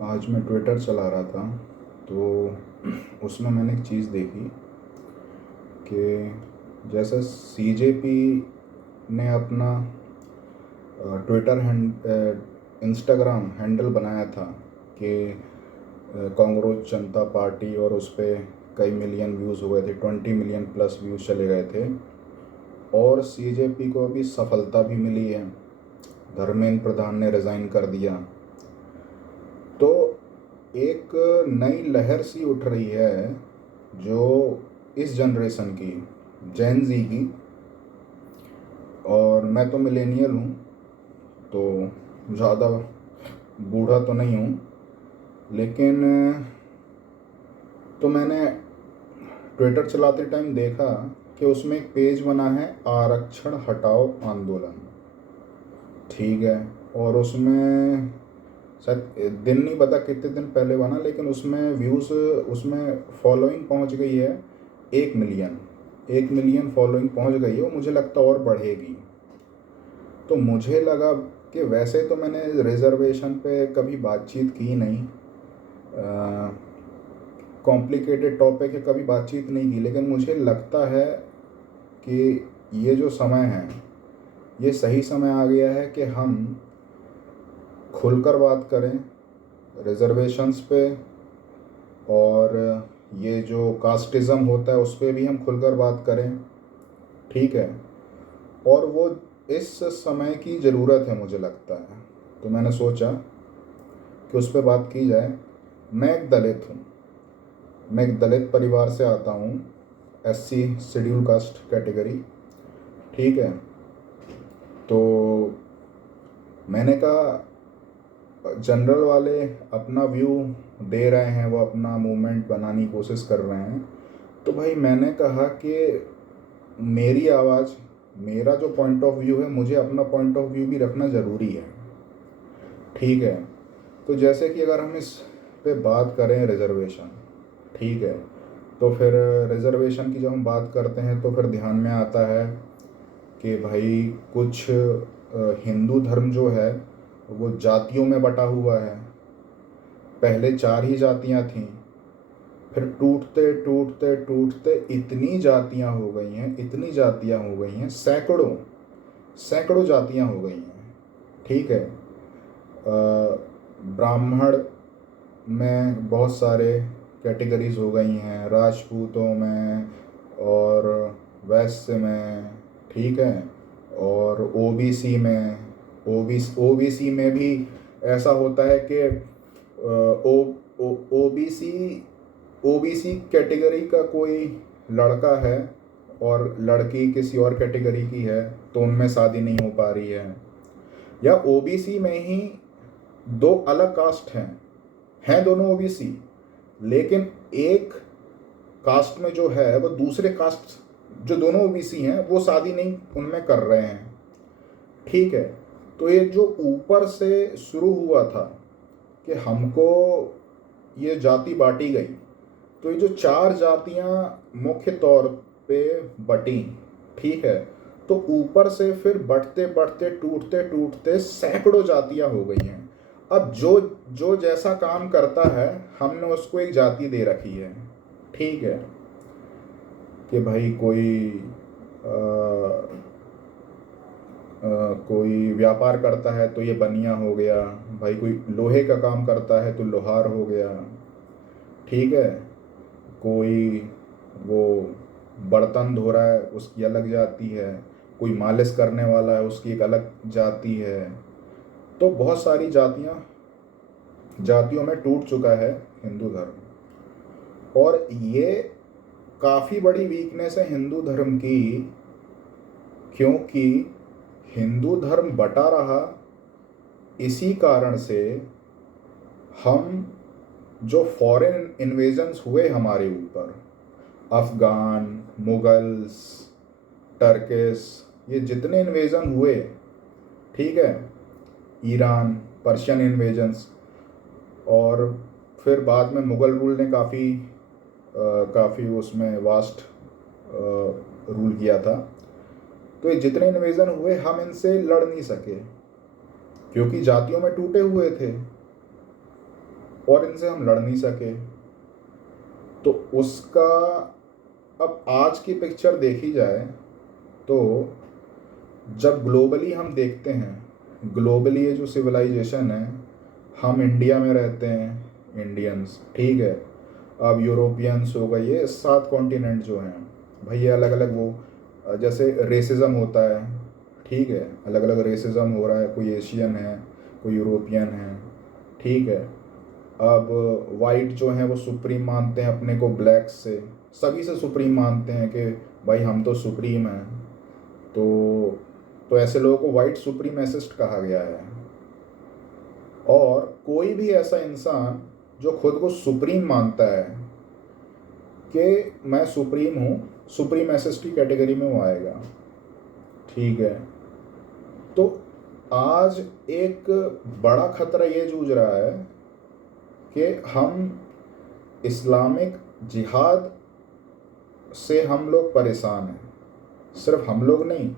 आज मैं ट्विटर चला रहा था तो उसमें मैंने एक चीज़ देखी कि जैसे सीजेपी ने अपना ट्विटर इंस्टाग्राम हैंडल बनाया था कि कांग्रेस जनता पार्टी, और उस पर कई मिलियन व्यूज़ हुए थे, 20 मिलियन प्लस व्यूज़ चले गए थे। और सीजेपी को अभी सफलता भी मिली है, धर्मेंद्र प्रधान ने रिज़ाइन कर दिया। तो एक नई लहर सी उठ रही है जो इस जनरेशन की, जेन जी की, और मैं तो मिलेनियल हूँ तो ज़्यादा बूढ़ा तो नहीं हूँ, लेकिन तो मैंने ट्विटर चलाते टाइम देखा कि उसमें एक पेज बना है, आरक्षण हटाओ आंदोलन। ठीक है। और उसमें शायद दिन नहीं पता कितने दिन पहले बना, लेकिन उसमें व्यूज़, उसमें फॉलोइंग पहुंच गई है 1 मिलियन। 1 मिलियन फॉलोइंग पहुंच गई है, और मुझे लगता और बढ़ेगी। तो मुझे लगा कि वैसे तो मैंने रिजर्वेशन पे कभी बातचीत की नहीं, कॉम्प्लिकेटेड टॉपिक है, कभी बातचीत नहीं की, लेकिन मुझे लगता है कि ये जो समय है, ये सही समय आ गया है कि हम खुलकर बात करें रिजर्वेशंस पे, और ये जो कास्टिज़म होता है उस पर भी हम खुलकर बात करें। ठीक है। और वो इस समय की ज़रूरत है मुझे लगता है, तो मैंने सोचा कि उस पर बात की जाए। मैं एक दलित हूँ, मैं एक दलित परिवार से आता हूँ, एससी शेड्यूल कास्ट कैटेगरी। ठीक है। तो मैंने कहा जनरल वाले अपना व्यू दे रहे हैं, वो अपना मूवमेंट बनाने की कोशिश कर रहे हैं, तो भाई मैंने कहा कि मेरी आवाज़, मेरा जो पॉइंट ऑफ व्यू है, मुझे अपना पॉइंट ऑफ व्यू भी रखना ज़रूरी है। ठीक है। तो जैसे कि अगर हम इस पे बात करें रिजर्वेशन, ठीक है, तो फिर रिजर्वेशन की जब हम बात करते हैं तो फिर ध्यान में आता है कि भाई कुछ हिंदू धर्म जो है वो जातियों में बटा हुआ है। पहले 4 ही जातियां थीं, फिर टूटते टूटते टूटते इतनी जातियां हो गई हैं, इतनी जातियां हो गई हैं, सैकड़ों सैकड़ों जातियां हो गई हैं। ठीक है। ब्राह्मण में बहुत सारे कैटेगरीज हो गई हैं, राजपूतों में और वैश्य में। ठीक है। और ओबीसी में, ओबीसी में भी ऐसा होता है कि ओबीसी ओबीसी कैटेगरी का कोई लड़का है और लड़की किसी और कैटेगरी की है, तो उनमें शादी नहीं हो पा रही है। या ओबीसी में ही दो अलग कास्ट हैं दोनों ओबीसी, लेकिन एक कास्ट में जो है वो दूसरे कास्ट, जो दोनों ओबीसी हैं, वो शादी नहीं उनमें कर रहे हैं। ठीक है। तो ये जो ऊपर से शुरू हुआ था कि हमको ये जाति बांटी गई, तो ये जो 4 जातियां मुख्य तौर पे बटी, ठीक है, तो ऊपर से फिर बढ़ते बढ़ते टूटते टूटते सैकड़ों जातियां हो गई हैं। अब जो जो जैसा काम करता है, हमने उसको एक जाति दे रखी है। ठीक है। कि भाई कोई व्यापार करता है तो ये बनिया हो गया, भाई कोई लोहे का काम करता है तो लोहार हो गया। ठीक है। कोई वो बर्तन धो रहा है उसकी अलग जाति है, कोई मालिश करने वाला है उसकी एक अलग जाति है। तो बहुत सारी जातियों में टूट चुका है हिंदू धर्म। और ये काफ़ी बड़ी वीकनेस है हिंदू धर्म की, क्योंकि हिंदू धर्म बटा रहा इसी कारण से। हम जो फॉरेन इन्वेजन्स हुए हमारे ऊपर, अफ़गान, मुगल्स, टर्किस, ये जितने इन्वेजन हुए, ठीक है, ईरान, पर्शियन इन्वेजन्स, और फिर बाद में मुग़ल रूल ने काफ़ी उसमें वास्ट रूल किया था। तो ये जितने इन्वेजन हुए, हम इनसे लड़ नहीं सके क्योंकि जातियों में टूटे हुए थे। और इनसे हम लड़ नहीं सके, तो उसका अब आज की पिक्चर देखी जाए तो जब ग्लोबली हम देखते हैं, ग्लोबली ये जो सिविलाइजेशन है, हम इंडिया में रहते हैं इंडियंस, ठीक है, अब यूरोपियंस हो गए, ये 7 कॉन्टिनेंट जो हैं भाई, ये अलग अलग वो जैसे रेसिज्म होता है, ठीक है, अलग अलग रेसिज्म हो रहा है, कोई एशियन है, कोई यूरोपियन है, ठीक है। अब वाइट जो हैं वो सुप्रीम मानते हैं अपने को ब्लैक से, सभी से सुप्रीम मानते हैं कि भाई हम तो सुप्रीम हैं, तो ऐसे लोगों को वाइट सुप्रीमेसिस्ट कहा गया है। और कोई भी ऐसा इंसान जो खुद को सुप्रीम मानता है कि मैं सुप्रीम हूँ, सुप्रीमेसिस्ट की कैटेगरी में वो आएगा, ठीक है। तो आज एक बड़ा खतरा ये जूझ रहा है कि हम इस्लामिक जिहाद से हम लोग परेशान हैं। सिर्फ हम लोग नहीं,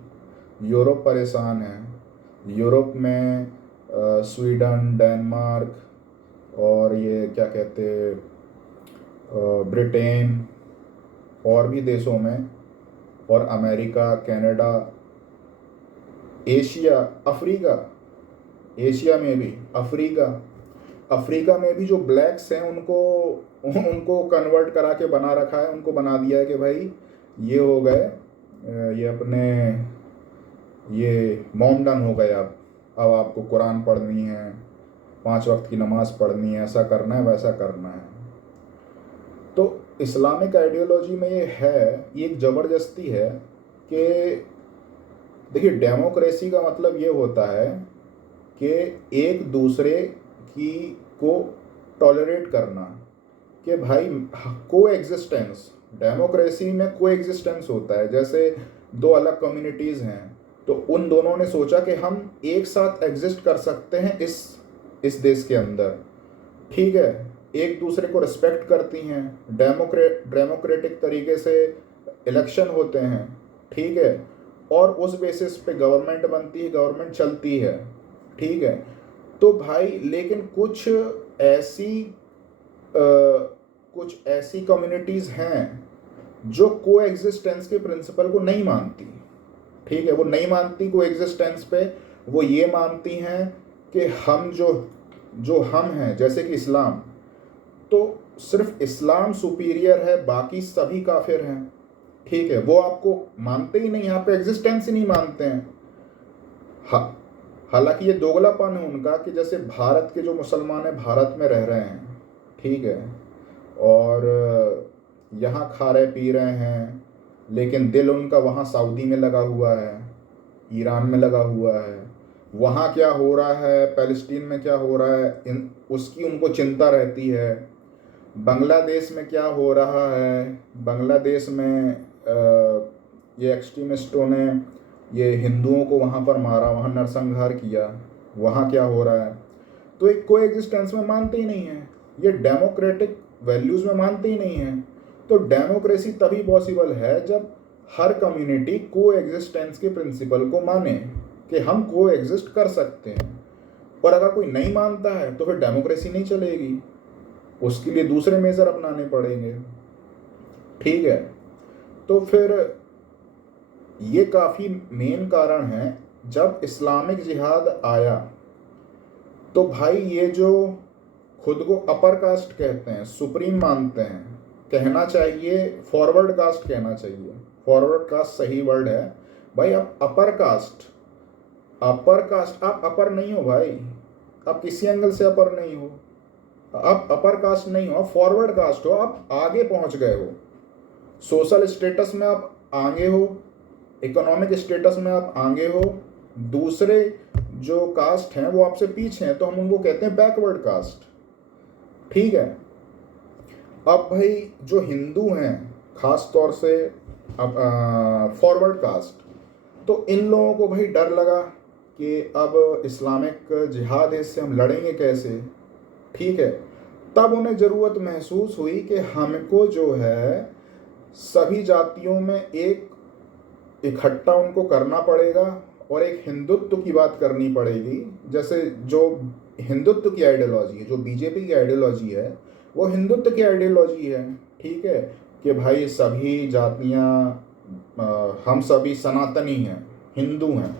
यूरोप परेशान है। यूरोप में स्वीडन, डेनमार्क और ये क्या कहते, ब्रिटेन और भी देशों में, और America, Canada, Asia, Africa, Asia में भी, अफ्रीका में भी जो ब्लैक्स हैं उनको कन्वर्ट करा के बना रखा है, उनको बना दिया है कि भाई ये हो गए, ये अपने ये मोमडन हो गए, अब आपको कुरान पढ़नी है, 5 वक्त की नमाज़ पढ़नी है, ऐसा करना है, वैसा करना है। तो इस्लामिक आइडियोलॉजी में ये है, ये एक ज़बरदस्ती है कि देखिए, डेमोक्रेसी का मतलब ये होता है कि एक दूसरे को टॉलरेट करना, कि भाई को एग्जिस्टेंस, डेमोक्रेसी में को एग्जिस्टेंस होता है। जैसे 2 अलग कम्युनिटीज़ हैं, तो उन दोनों ने सोचा कि हम एक साथ एग्जिस्ट कर सकते हैं इस देश के अंदर, ठीक है, एक दूसरे को रिस्पेक्ट करती हैं, डेमोक्रेटिक तरीके से इलेक्शन होते हैं, ठीक है, और उस बेसिस पे गवर्नमेंट बनती है, गवर्नमेंट चलती है, ठीक है। तो भाई लेकिन कुछ ऐसी कम्युनिटीज़ हैं जो को एग्जिस्टेंस के प्रिंसिपल को नहीं मानती, ठीक है, वो नहीं मानती को एग्जिस्टेंस पे। वो ये मानती हैं कि हम जो हम हैं, जैसे कि इस्लाम, तो सिर्फ इस्लाम सुपीरियर है, बाकी सभी काफिर हैं, ठीक है, वो आपको मानते ही नहीं, यहाँ पे एग्जिस्टेंस ही नहीं मानते हैं। हालांकि ये दोगलापन है उनका कि जैसे भारत के जो मुसलमान हैं भारत में रह रहे हैं, ठीक है, और यहाँ खा रहे पी रहे हैं, लेकिन दिल उनका वहाँ सऊदी में लगा हुआ है, ईरान में लगा हुआ है, वहाँ क्या हो रहा है, पैलेस्टीन में क्या हो रहा है, उसकी उनको चिंता रहती है। बांग्लादेश में क्या हो रहा है, बांग्लादेश में ये एक्सट्रीमिस्टों ने ये हिंदुओं को वहाँ पर मारा, वहाँ नरसंहार किया, वहाँ क्या हो रहा है। तो एक को एग्जिस्टेंस में मानते ही नहीं है, ये डेमोक्रेटिक वैल्यूज़ में मानते ही नहीं है। तो डेमोक्रेसी तभी पॉसिबल है जब हर कम्युनिटी को एग्जिस्टेंस के प्रिंसिपल को माने कि हम को एग्जिस्ट कर सकते हैं। और अगर कोई नहीं मानता है तो फिर डेमोक्रेसी नहीं चलेगी, उसके लिए दूसरे मेजर अपनाने पड़ेंगे, ठीक है। तो फिर ये काफ़ी मेन कारण है, जब इस्लामिक जिहाद आया तो भाई ये जो खुद को अपर कास्ट कहते हैं, सुप्रीम मानते हैं, कहना चाहिए फॉरवर्ड कास्ट कहना चाहिए, फॉरवर्ड कास्ट सही वर्ड है भाई। आप अपर कास्ट, आप अपर नहीं हो भाई, आप किसी एंगल से अपर नहीं हो, आप अपर कास्ट नहीं हो, आप फॉरवर्ड कास्ट हो, आप आगे पहुंच गए हो, सोशल स्टेटस में आप आगे हो, इकोनॉमिक स्टेटस में आप आगे हो, दूसरे जो कास्ट हैं वो आपसे पीछे हैं, तो हम उनको कहते हैं बैकवर्ड कास्ट, ठीक है। अब भाई जो हिंदू हैं खास तौर से, अब फॉरवर्ड कास्ट, तो इन लोगों को भाई डर लगा कि अब इस्लामिक जिहाद है, इससे हम लड़ेंगे कैसे, ठीक है। तब उन्हें ज़रूरत महसूस हुई कि हमको जो है सभी जातियों में एक इकट्ठा उनको करना पड़ेगा और एक हिंदुत्व की बात करनी पड़ेगी। जैसे जो हिंदुत्व की आइडियोलॉजी है, जो बीजेपी की आइडियोलॉजी है वो हिंदुत्व की आइडियोलॉजी है। ठीक है, कि भाई सभी जातियाँ, हम सभी सनातनी हैं, हिंदू हैं।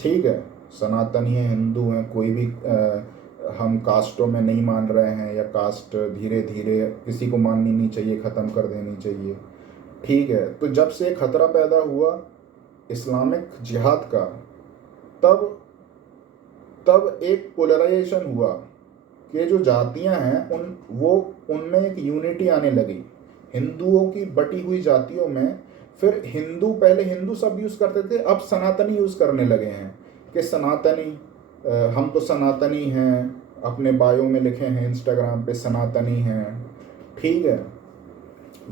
ठीक है, सनातनी हैं, हिंदू हैं, कोई भी हम कास्टों में नहीं मान रहे हैं, या कास्ट धीरे धीरे किसी को माननी नहीं चाहिए, ख़त्म कर देनी चाहिए। ठीक है, तो जब से खतरा पैदा हुआ इस्लामिक जिहाद का, तब तब एक पोलराइजेशन हुआ कि जो जातियां हैं उनमें एक यूनिटी आने लगी, हिंदुओं की बटी हुई जातियों में। फिर हिंदू, पहले हिंदू शब्द यूज़ करते थे, अब सनातनी यूज़ करने लगे हैं कि सनातनी, हम तो सनातनी हैं, अपने बायो में लिखे हैं, इंस्टाग्राम पे सनातनी हैं। ठीक है,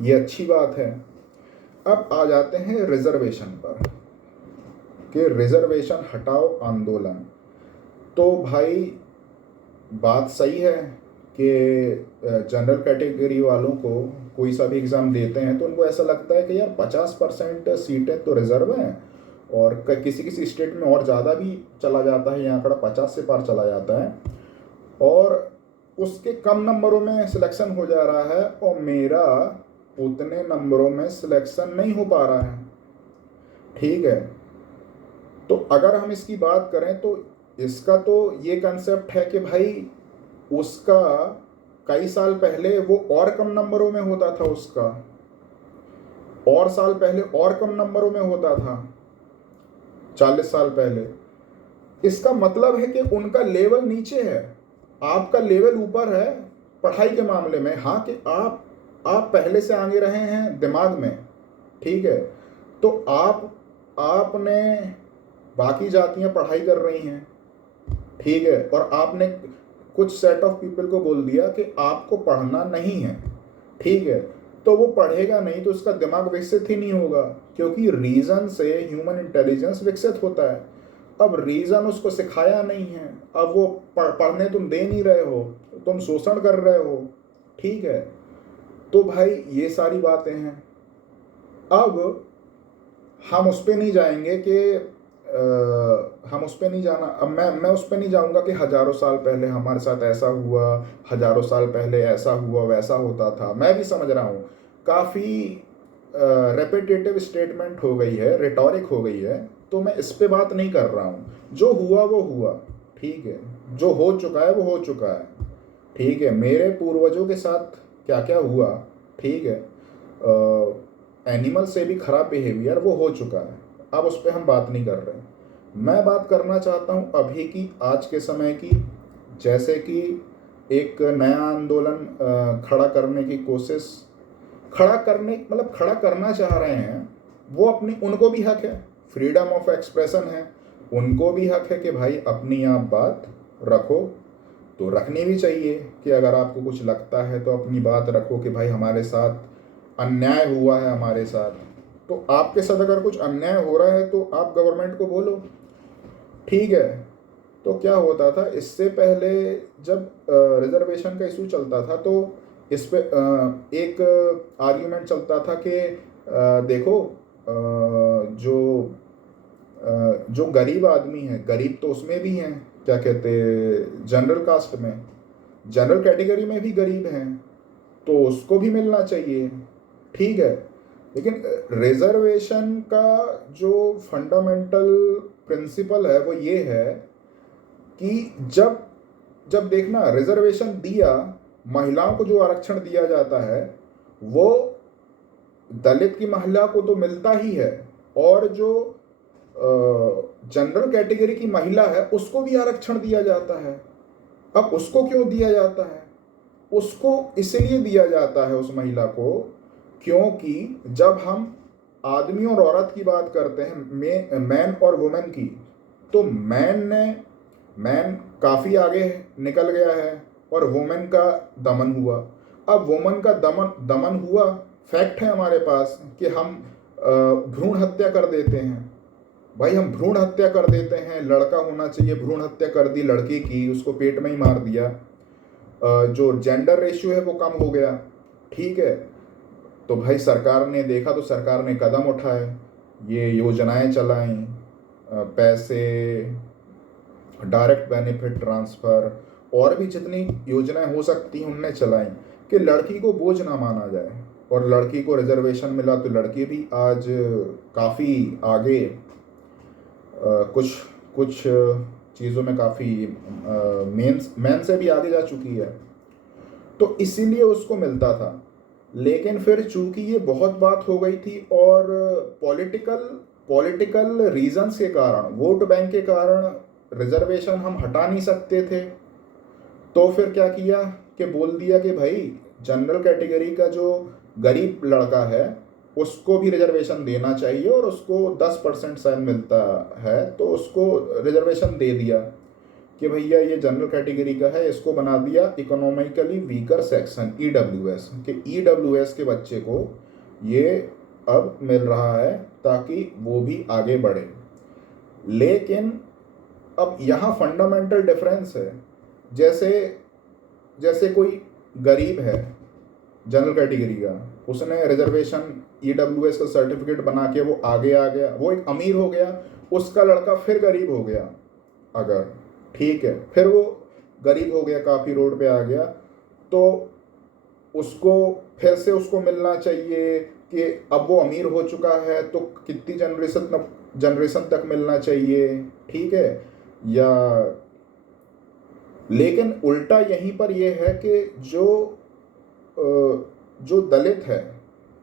ये अच्छी बात है। अब आ जाते हैं रिजर्वेशन पर, कि रिजर्वेशन हटाओ आंदोलन। तो भाई बात सही है कि जनरल कैटेगरी वालों को कोई सा भी एग्ज़ाम देते हैं तो उनको ऐसा लगता है कि यार 50% सीटें तो रिज़र्व हैं, और किसी किसी स्टेट में और ज़्यादा भी चला जाता है, ये आंकड़ा 50 से पार चला जाता है, और उसके कम नंबरों में सिलेक्शन हो जा रहा है, और मेरा उतने नंबरों में सिलेक्शन नहीं हो पा रहा है। ठीक है, तो अगर हम इसकी बात करें तो इसका तो ये कंसेप्ट है कि भाई उसका कई साल पहले वो और कम नंबरों में होता था, उसका और साल पहले और कम नंबरों में होता था, 40 साल पहले। इसका मतलब है कि उनका लेवल नीचे है, आपका लेवल ऊपर है पढ़ाई के मामले में। हाँ, कि आप पहले से आगे रहे हैं दिमाग में। ठीक है, तो आपने, बाकी जातियां पढ़ाई कर रही हैं, ठीक है, और आपने कुछ सेट ऑफ पीपल को बोल दिया कि आपको पढ़ना नहीं है। ठीक है, तो वो पढ़ेगा नहीं तो उसका दिमाग विकसित ही नहीं होगा, क्योंकि रीज़न से ह्यूमन इंटेलिजेंस विकसित होता है। अब रीज़न उसको सिखाया नहीं है, अब वो पढ़ने तुम दे नहीं रहे हो, तुम शोषण कर रहे हो। ठीक है, तो भाई ये सारी बातें हैं। अब हम उस पर नहीं जाएंगे कि हम उस पर नहीं जाना। अब मैं उस पर नहीं जाऊंगा कि हज़ारों साल पहले हमारे साथ ऐसा हुआ, हज़ारों साल पहले ऐसा हुआ, वैसा होता था। मैं भी समझ रहा हूँ काफ़ी रेपिटेटिव स्टेटमेंट हो गई है, रिटॉरिक हो गई है, तो मैं इस पे बात नहीं कर रहा हूँ। जो हुआ वो हुआ, ठीक है, जो हो चुका है वो हो चुका है। ठीक है, मेरे पूर्वजों के साथ क्या क्या हुआ, ठीक है, एनिमल से भी खराब बिहेवियर वो हो चुका है, अब उस पर हम बात नहीं कर रहे। मैं बात करना चाहता हूँ अभी की, आज के समय की। जैसे कि एक नया आंदोलन खड़ा करने की कोशिश, खड़ा करना चाह रहे हैं वो, अपनी, उनको भी हक है, फ्रीडम ऑफ एक्सप्रेशन है, उनको भी हक है कि भाई अपनी आप बात रखो, तो रखनी भी चाहिए। कि अगर आपको कुछ लगता है तो अपनी बात रखो कि भाई हमारे साथ अन्याय हुआ है, हमारे साथ, तो आपके साथ अगर कुछ अन्याय हो रहा है तो आप गवर्नमेंट को बोलो। ठीक है, तो क्या होता था इससे पहले, जब रिजर्वेशन का इशू चलता था तो इस पे एक आर्ग्यूमेंट चलता था कि देखो, जो जो गरीब आदमी है, गरीब तो उसमें भी हैं, क्या कहते, जनरल कास्ट में, जनरल कैटेगरी में भी गरीब हैं, तो उसको भी मिलना चाहिए। ठीक है, लेकिन रिजर्वेशन का जो फंडामेंटल प्रिंसिपल है वो ये है कि जब जब देखना, रिजर्वेशन दिया, महिलाओं को जो आरक्षण दिया जाता है वो दलित की महिला को तो मिलता ही है, और जो जनरल कैटेगरी की महिला है उसको भी आरक्षण दिया जाता है। अब उसको क्यों दिया जाता है? उसको इसलिए दिया जाता है, उस महिला को, क्योंकि जब हम आदमी और औरत की बात करते हैं, मैन और वुमेन की, तो मैन काफ़ी आगे निकल गया है और वुमेन का दमन हुआ। अब वुमेन का दमन हुआ, फैक्ट है हमारे पास कि हम भ्रूण हत्या कर देते हैं। भाई हम भ्रूण हत्या कर देते हैं, लड़का होना चाहिए, भ्रूण हत्या कर दी लड़के की, उसको पेट में ही मार दिया, जो जेंडर रेशियो है वो कम हो गया। ठीक है, तो भाई सरकार ने देखा तो सरकार ने कदम उठाए, ये योजनाएं चलाएं, पैसे डायरेक्ट बेनिफिट ट्रांसफ़र और भी जितनी योजनाएं हो सकती हैं उनने चलाई कि लड़की को बोझ ना माना जाए। और लड़की को रिजर्वेशन मिला तो लड़की भी आज काफ़ी आगे कुछ कुछ चीज़ों में काफ़ी मेन से भी आगे जा चुकी है। तो इसीलिए उसको मिलता था। लेकिन फिर चूंकि ये बहुत बात हो गई थी और पॉलिटिकल रीजंस के कारण, वोट बैंक के कारण रिजर्वेशन हम हटा नहीं सकते थे, तो फिर क्या किया कि बोल दिया कि भाई जनरल कैटेगरी का जो गरीब लड़का है उसको भी रिजर्वेशन देना चाहिए और उसको 10% शायद मिलता है, तो उसको रिजर्वेशन दे दिया कि भैया ये जनरल कैटेगरी का है, इसको बना दिया इकोनॉमिकली वीकर सेक्शन EWS, कि EWS के बच्चे को ये अब मिल रहा है ताकि वो भी आगे बढ़े। लेकिन अब यहाँ फंडामेंटल डिफरेंस है। जैसे जैसे कोई गरीब है जनरल कैटेगरी का, उसने रिजर्वेशन EWS का सर्टिफिकेट बना के वो आगे आ गया, वो एक अमीर हो गया, उसका लड़का फिर गरीब हो गया अगर, ठीक है, फिर वो गरीब हो गया, काफ़ी रोड पे आ गया, तो उसको फिर से उसको मिलना चाहिए कि अब वो अमीर हो चुका है तो कितनी जनरेशन तक मिलना चाहिए, ठीक है। या लेकिन उल्टा यहीं पर यह है कि जो दलित है,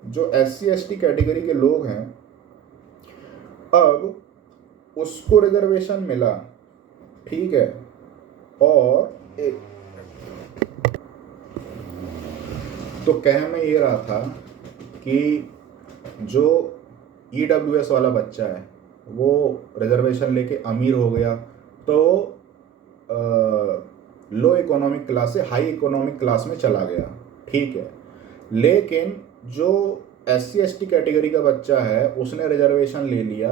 जो SC ST कैटेगरी के लोग हैं, अब उसको रिजर्वेशन मिला, ठीक है, और तो कह मैं ये रहा था कि जो EWS वाला बच्चा है वो रिजर्वेशन लेके अमीर हो गया तो लो इकोनॉमिक क्लास से हाई इकोनॉमिक क्लास में चला गया, ठीक है। लेकिन जो SC ST कैटेगरी का बच्चा है उसने रिजर्वेशन ले लिया,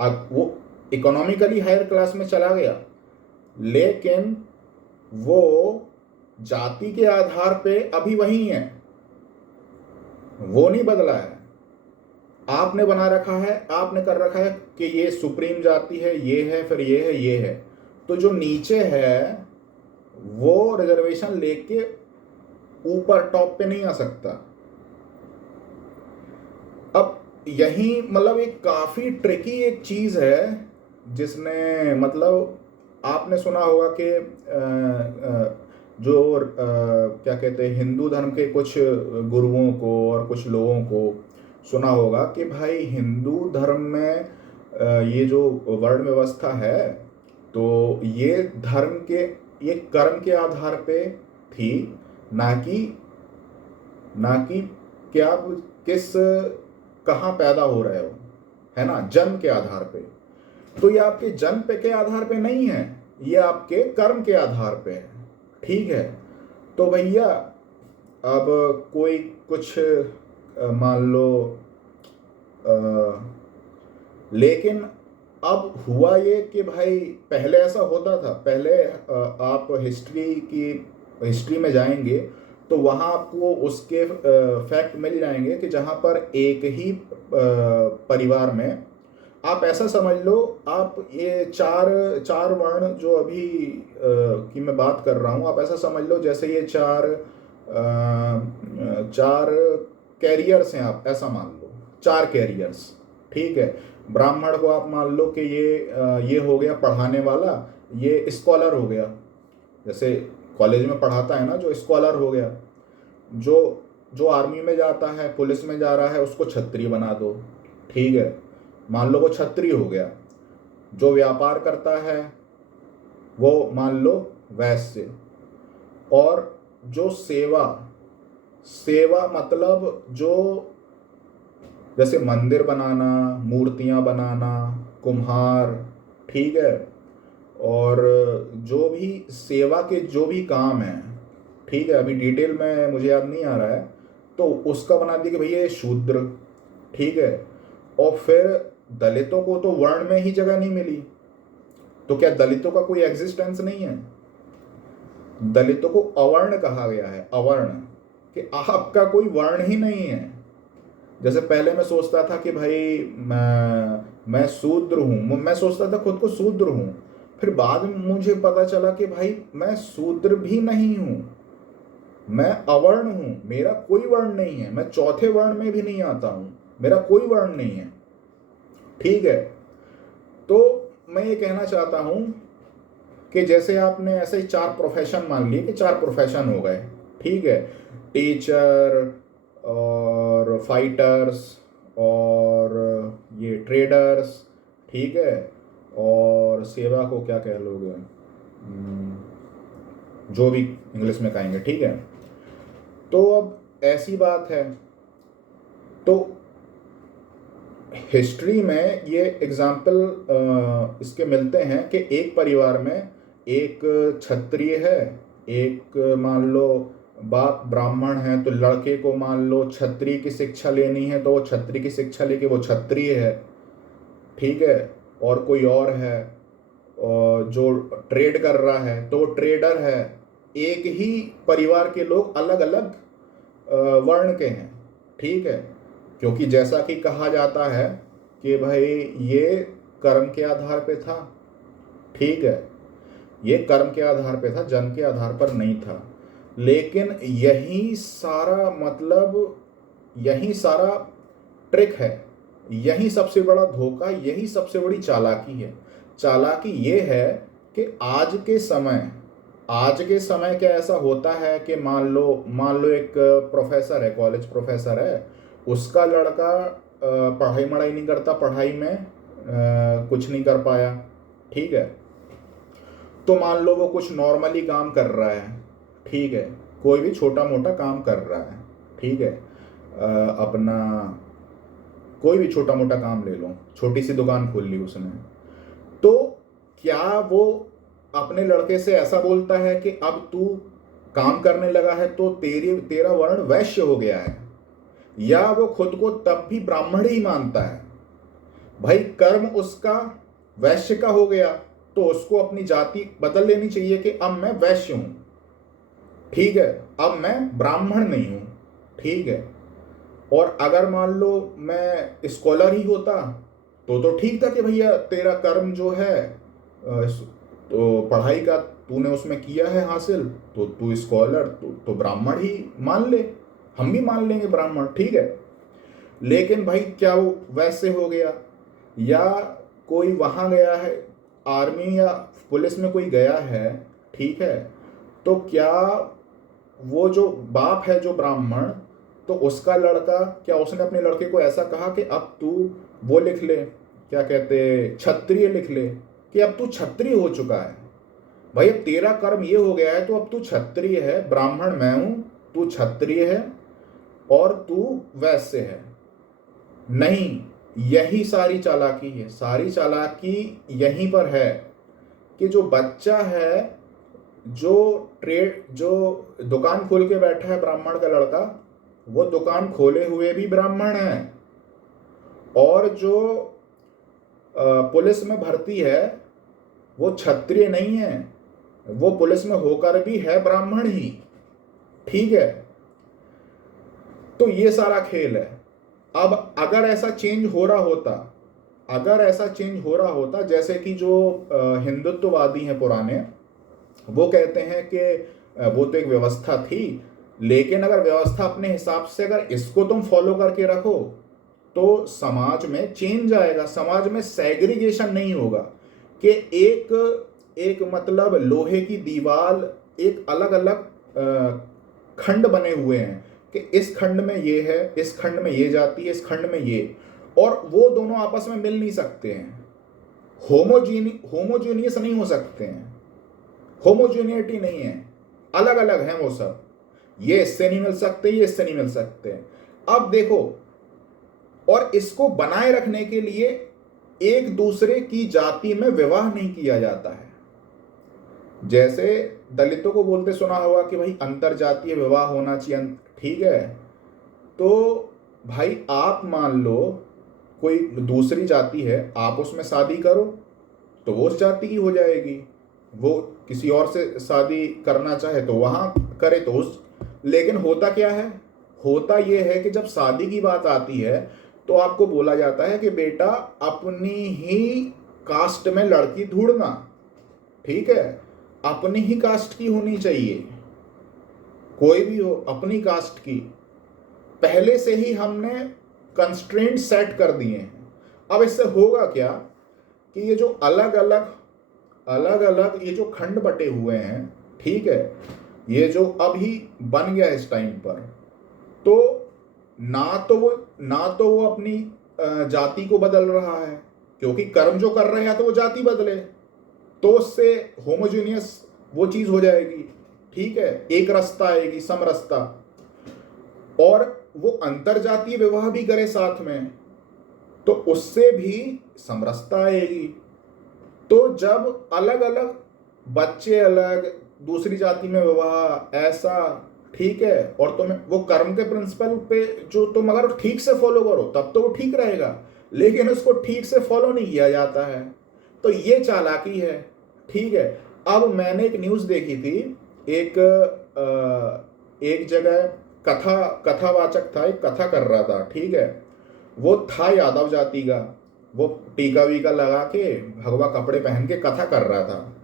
अब वो इकोनॉमिकली हायर क्लास में चला गया, लेकिन वो जाति के आधार पे अभी वही है, वो नहीं बदला है। आपने बना रखा है, आपने कर रखा है कि ये सुप्रीम जाति है, ये है, फिर ये है, ये है, तो जो नीचे है वो रिजर्वेशन लेके ऊपर टॉप पे नहीं आ सकता। अब यही मतलब एक काफ़ी ट्रिकी एक चीज़ है जिसने मतलब आपने सुना होगा कि जो क्या कहते हैं हिंदू धर्म के कुछ गुरुओं को और कुछ लोगों को सुना होगा कि भाई हिंदू धर्म में ये जो वर्ण व्यवस्था है तो ये धर्म के, ये कर्म के आधार पे थी, ना कि क्या आप किस कहाँ पैदा हो रहे हो, है ना, जन्म के आधार पे। तो ये आपके जन्म पे के आधार पे नहीं है, ये आपके कर्म के आधार पे है, ठीक है। तो भैया अब कोई कुछ मान लो लेकिन अब हुआ ये कि भाई पहले ऐसा होता था, पहले आप हिस्ट्री में जाएंगे तो वहाँ आपको उसके फैक्ट मिल जाएंगे कि जहाँ पर एक ही परिवार में आप ऐसा समझ लो, आप ये चार वर्ण जो अभी की मैं बात कर रहा हूँ, आप ऐसा समझ लो जैसे ये चार कैरियर्स हैं, आप ऐसा मान लो 4 कैरियर्स, ठीक है। ब्राह्मण को आप मान लो कि ये हो गया पढ़ाने वाला, ये स्कॉलर हो गया, जैसे कॉलेज में पढ़ाता है ना, जो स्कॉलर हो गया। जो आर्मी में जाता है, पुलिस में जा रहा है, उसको क्षत्रिय बना दो, ठीक है, मान लो वो क्षत्रिय हो गया। जो व्यापार करता है वो मान लो वैश्य। और जो सेवा मतलब जो जैसे मंदिर बनाना, मूर्तियां बनाना, कुम्हार, ठीक है, और जो भी सेवा के जो भी काम है, ठीक है, अभी डिटेल में मुझे याद नहीं आ रहा है, तो उसका बना दिया कि भैया ये शूद्र, ठीक है। और फिर दलितों को तो वर्ण में ही जगह नहीं मिली, तो क्या दलितों का कोई एग्जिस्टेंस नहीं है? दलितों को अवर्ण कहा गया है, अवर्ण, कि आपका कोई वर्ण ही नहीं है। जैसे पहले मैं सोचता था कि भाई मैं शूद्र हूँ, मैं सोचता था खुद को शूद्र हूँ, फिर बाद में मुझे पता चला कि भाई मैं शूद्र भी नहीं हूं, मैं अवर्ण हूं, मेरा कोई वर्ण नहीं है, मैं चौथे वर्ण में भी नहीं आता हूं, मेरा कोई वर्ण नहीं है। ठीक है, तो मैं ये कहना चाहता हूं कि जैसे आपने ऐसे ही 4 प्रोफेशन मान लिए कि 4 प्रोफेशन हो गए, ठीक है, टीचर और फाइटर्स और ये ट्रेडर्स, ठीक है, और सेवा को क्या कह लोगे, जो भी इंग्लिश में कहेंगे, ठीक है। तो अब ऐसी बात है, तो हिस्ट्री में ये एग्जाम्पल इसके मिलते हैं कि एक परिवार में एक क्षत्रिय है, एक मान लो बाप ब्राह्मण है, तो लड़के को मान लो क्षत्रिय की शिक्षा लेनी है तो वो क्षत्रिय की शिक्षा लेके वो क्षत्रिय है, ठीक है। और कोई और है और जो ट्रेड कर रहा है तो वो ट्रेडर है। एक ही परिवार के लोग अलग अलग वर्ण के हैं, ठीक है, क्योंकि जैसा कि कहा जाता है कि भाई ये कर्म के आधार पे था, ठीक है, ये कर्म के आधार पे था, जन्म के आधार पर नहीं था। लेकिन यही सारा मतलब, यही सारा ट्रिक है, यही सबसे बड़ा धोखा, यही सबसे बड़ी चालाकी है। चालाकी ये है कि आज के समय क्या ऐसा होता है कि मान लो एक प्रोफेसर है, कॉलेज प्रोफेसर है, उसका लड़का पढ़ाई मढ़ाई नहीं करता, पढ़ाई में कुछ नहीं कर पाया, ठीक है, तो मान लो वो कुछ नॉर्मली काम कर रहा है, ठीक है, कोई भी छोटा मोटा काम कर रहा है, ठीक है, अपना कोई भी छोटा मोटा काम ले लो, छोटी सी दुकान खोल ली उसने, तो क्या वो अपने लड़के से ऐसा बोलता है कि अब तू काम करने लगा है तो तेरा वर्ण वैश्य हो गया है, या वो खुद को तब भी ब्राह्मण ही मानता है? भाई कर्म उसका वैश्य का हो गया तो उसको अपनी जाति बदल लेनी चाहिए कि अब मैं वैश्य हूं, ठीक है, अब मैं ब्राह्मण नहीं हूं, ठीक है। और अगर मान लो मैं स्कॉलर ही होता तो ठीक था कि भैया तेरा कर्म जो है तो पढ़ाई का तूने उसमें किया है हासिल, तो तू स्कॉलर तो ब्राह्मण ही मान ले, हम भी मान लेंगे ब्राह्मण, ठीक है। लेकिन भाई क्या वो वैसे हो गया, या कोई वहां गया है, आर्मी या पुलिस में कोई गया है, ठीक है, तो क्या वो जो बाप है जो ब्राह्मण, तो उसका लड़का, क्या उसने अपने लड़के को ऐसा कहा कि अब तू वो लिख ले, क्या कहते, क्षत्रिय लिख ले, कि अब तू क्षत्रिय हो चुका है, भाई अब तेरा कर्म ये हो गया है तो अब तू क्षत्रिय है, ब्राह्मण मैं हूं, तू क्षत्रिय है और तू वैश्य है? नहीं, यही सारी चालाकी है, सारी चालाकी यहीं पर है कि जो बच्चा है, जो दुकान खोल के बैठा है ब्राह्मण का लड़का, वो दुकान खोले हुए भी ब्राह्मण है, और जो पुलिस में भर्ती है वो क्षत्रिय नहीं है, वो पुलिस में होकर भी है ब्राह्मण ही, ठीक है। तो ये सारा खेल है। अब अगर ऐसा चेंज हो रहा होता, जैसे कि जो हिंदुत्ववादी हैं पुराने, वो कहते हैं कि वो तो एक व्यवस्था थी, लेकिन अगर व्यवस्था अपने हिसाब से अगर इसको तुम फॉलो करके रखो तो समाज में चेंज आएगा, समाज में सेग्रीगेशन नहीं होगा कि एक मतलब लोहे की दीवार, एक अलग अलग खंड बने हुए हैं कि इस खंड में ये है, इस खंड में ये जाति है, इस खंड में ये, और वो दोनों आपस में मिल नहीं सकते हैं, होमोजीनियस नहीं हो सकते हैं, होमोजीनियटी नहीं है, अलग अलग हैं वो सब, ये इससे नहीं मिल सकते, ये इससे नहीं मिल सकते। अब देखो, और इसको बनाए रखने के लिए एक दूसरे की जाति में विवाह नहीं किया जाता है। जैसे दलितों को बोलते सुना होगा कि भाई अंतर जातीय विवाह होना चाहिए, ठीक है, तो भाई आप मान लो कोई दूसरी जाति है, आप उसमें शादी करो तो वो उस जाति की हो जाएगी, वो किसी और से शादी करना चाहे तो वहां करे तो उस, लेकिन होता क्या है, होता ये है कि जब शादी की बात आती है तो आपको बोला जाता है कि बेटा अपनी ही कास्ट में लड़की ढूंढना, ठीक है, अपनी ही कास्ट की होनी चाहिए, कोई भी हो अपनी कास्ट की। पहले से ही हमने कंस्ट्रेंट सेट कर दिए हैं। अब इससे होगा क्या कि ये जो अलग अलग ये जो खंड बटे हुए हैं, ठीक है, ये जो अभी बन गया इस टाइम पर, तो ना तो वो अपनी जाति को बदल रहा है, क्योंकि कर्म जो कर रहे हैं तो वो जाति बदले, तो उससे होमोजीनियस वो चीज हो जाएगी, ठीक है, एक रास्ता आएगी, समरसता। और वो अंतर जातीय विवाह भी करे साथ में, तो उससे भी समरसता आएगी। तो जब अलग अलग बच्चे अलग, दूसरी जाति में विवाह, ऐसा, ठीक है, और तुम्हें वो कर्म के प्रिंसिपल पे जो तुम अगर ठीक से फॉलो करो तब तो वो ठीक रहेगा, लेकिन उसको ठीक से फॉलो नहीं किया जाता है, तो ये चालाकी है, ठीक है। अब मैंने एक न्यूज़ देखी थी, एक जगह कथावाचक था, एक कथा कर रहा था, ठीक है, वो था यादव जाति का, वो टीका वीका लगा के भगवा कपड़े पहन के कथा कर रहा था।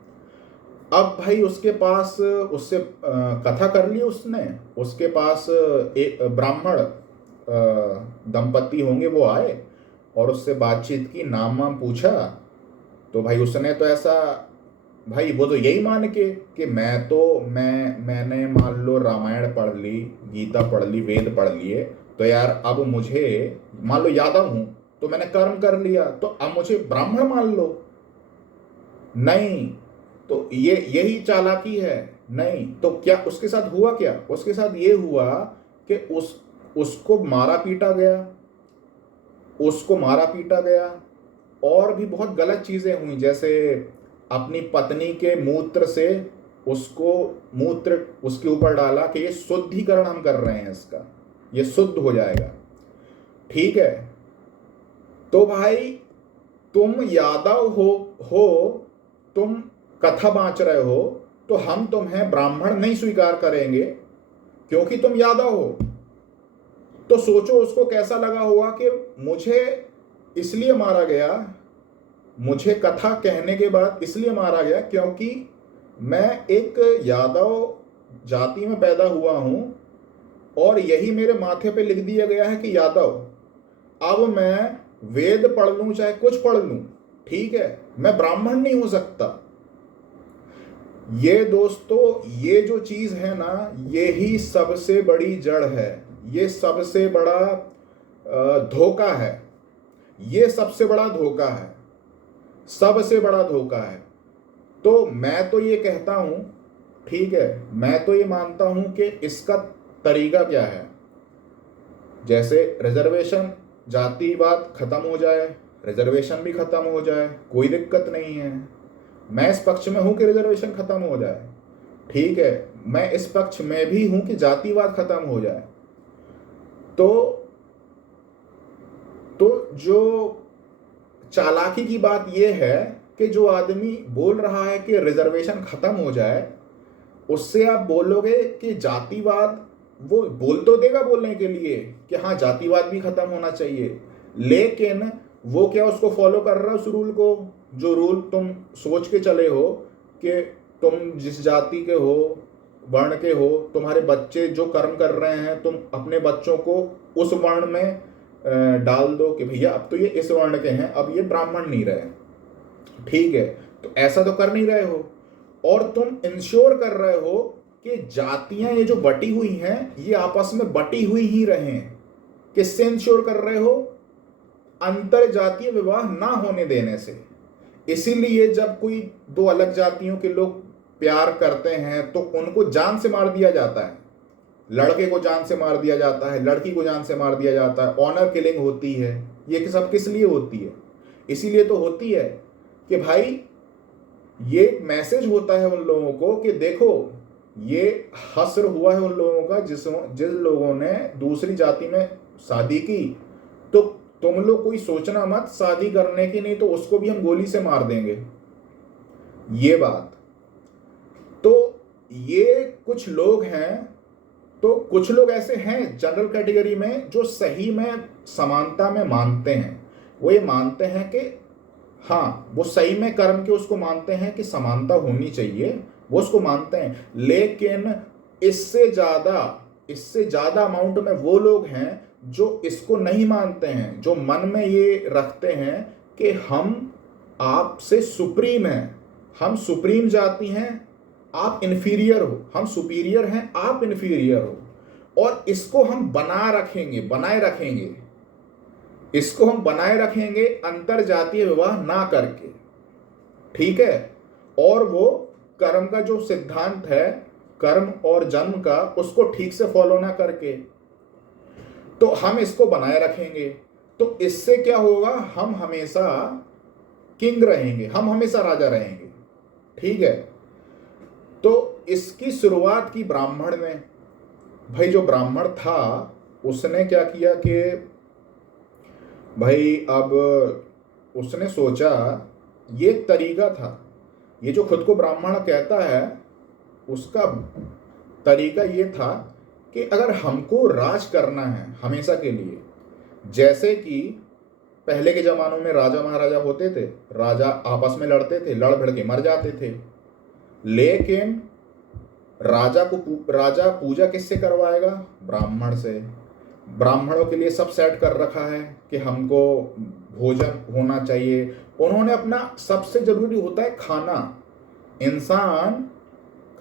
अब भाई उसके पास उससे कथा कर ली उसने, उसके पास एक ब्राह्मण दंपति होंगे, वो आए और उससे बातचीत की, नाम वाम पूछा, तो भाई उसने तो ऐसा, भाई वो तो यही मान के कि मैंने मान लो रामायण पढ़ ली, गीता पढ़ ली, वेद पढ़ लिए, तो यार अब मुझे मान लो यादव हूं तो मैंने कर्म कर लिया, तो अब मुझे ब्राह्मण मान लो। नहीं, तो ये यही चालाकी है। नहीं तो क्या उसके साथ हुआ, क्या उसके साथ ये हुआ कि उसको मारा पीटा गया, उसको मारा पीटा गया, और भी बहुत गलत चीजें हुई, जैसे अपनी पत्नी के मूत्र से उसको मूत्र उसके ऊपर डाला कि ये शुद्धिकरण हम कर रहे हैं इसका, ये शुद्ध हो जाएगा, ठीक है। तो भाई तुम यादव हो, तुम कथा बाँच रहे हो, तो हम तुम्हें ब्राह्मण नहीं स्वीकार करेंगे क्योंकि तुम यादव हो। तो सोचो उसको कैसा लगा होगा कि मुझे इसलिए मारा गया, मुझे कथा कहने के बाद इसलिए मारा गया क्योंकि मैं एक यादव जाति में पैदा हुआ हूं, और यही मेरे माथे पे लिख दिया गया है कि यादव। अब मैं वेद पढ़ लूं चाहे कुछ पढ़ लूं, ठीक है, मैं ब्राह्मण नहीं हो सकता। ये दोस्तों, ये जो चीज है ना, ये ही सबसे बड़ी जड़ है, ये सबसे बड़ा धोखा है, ये सबसे बड़ा धोखा है, सबसे बड़ा धोखा है। तो मैं तो ये कहता हूं, ठीक है, मैं तो ये मानता हूं कि इसका तरीका क्या है, जैसे रिजर्वेशन, जातिवाद खत्म हो जाए, रिजर्वेशन भी खत्म हो जाए, कोई दिक्कत नहीं है। मैं इस पक्ष में हूं कि रिजर्वेशन खत्म हो जाए, ठीक है, मैं इस पक्ष में भी हूं कि जातिवाद खत्म हो जाए। तो जो चालाकी की बात यह है कि जो आदमी बोल रहा है कि रिजर्वेशन खत्म हो जाए, उससे आप बोलोगे कि जातिवाद, वो बोल तो देगा बोलने के लिए कि हाँ जातिवाद भी खत्म होना चाहिए, लेकिन वो क्या उसको फॉलो कर रहा है उस रूल को, जो रूल तुम सोच के चले हो कि तुम जिस जाति के हो, वर्ण के हो, तुम्हारे बच्चे जो कर्म कर रहे हैं, तुम अपने बच्चों को उस वर्ण में डाल दो कि भैया अब तो ये इस वर्ण के हैं, अब ये ब्राह्मण नहीं रहे, ठीक है। तो ऐसा तो कर नहीं रहे हो, और तुम इंश्योर कर रहे हो कि जातियां ये जो बटी हुई हैं ये आपस में बटी हुई ही रहें। किससे इंश्योर कर रहे हो? अंतर जातीय विवाह ना होने देने से। इसीलिए जब कोई दो अलग जातियों के लोग प्यार करते हैं तो उनको जान से मार दिया जाता है, लड़के को जान से मार दिया जाता है, लड़की को जान से मार दिया जाता है, ऑनर किलिंग होती है। ये सब किस लिए होती है? इसीलिए तो होती है कि भाई ये मैसेज होता है उन लोगों को कि देखो ये हस्र हुआ है उन लोगों का जिन लोगों ने दूसरी जाति में शादी की, तो तुम लोग कोई सोचना मत शादी करने की, नहीं तो उसको भी हम गोली से मार देंगे। ये बात तो ये कुछ लोग हैं, तो कुछ लोग ऐसे हैं जनरल कैटेगरी में जो सही में समानता में मानते हैं। वो ये मानते हैं कि हाँ, वो सही में कर्म के उसको मानते हैं कि समानता होनी चाहिए, वो उसको मानते हैं, लेकिन इससे ज़्यादा अमाउंट में वो लोग हैं जो इसको नहीं मानते हैं, जो मन में ये रखते हैं कि हम आपसे सुप्रीम हैं, हम सुप्रीम जाति हैं, आप इन्फीरियर हो, हम सुपीरियर हैं, आप इन्फीरियर हो, और इसको हम बनाए रखेंगे, इसको हम बनाए रखेंगे अंतर जातीय विवाह ना करके, ठीक है। और वो कर्म का जो सिद्धांत है, कर्म और जन्म का, उसको ठीक से फॉलो ना करके, तो हम इसको बनाए रखेंगे। तो इससे क्या होगा, हम हमेशा किंग रहेंगे, हम हमेशा राजा रहेंगे, ठीक है। तो इसकी शुरुआत की ब्राह्मण ने। भाई जो ब्राह्मण था उसने क्या किया कि भाई अब उसने सोचा, ये एक तरीका था, ये जो खुद को ब्राह्मण कहता है उसका तरीका ये था कि अगर हमको राज करना है हमेशा के लिए, जैसे कि पहले के ज़मानों में राजा महाराजा होते थे, राजा आपस में लड़ते थे, लड़ भिड़ के मर जाते थे, लेकिन राजा पूजा किससे करवाएगा, ब्राह्मण से। ब्राह्मणों के लिए सब सेट कर रखा है कि हमको भोजन होना चाहिए, उन्होंने अपना सबसे जरूरी होता है खाना, इंसान,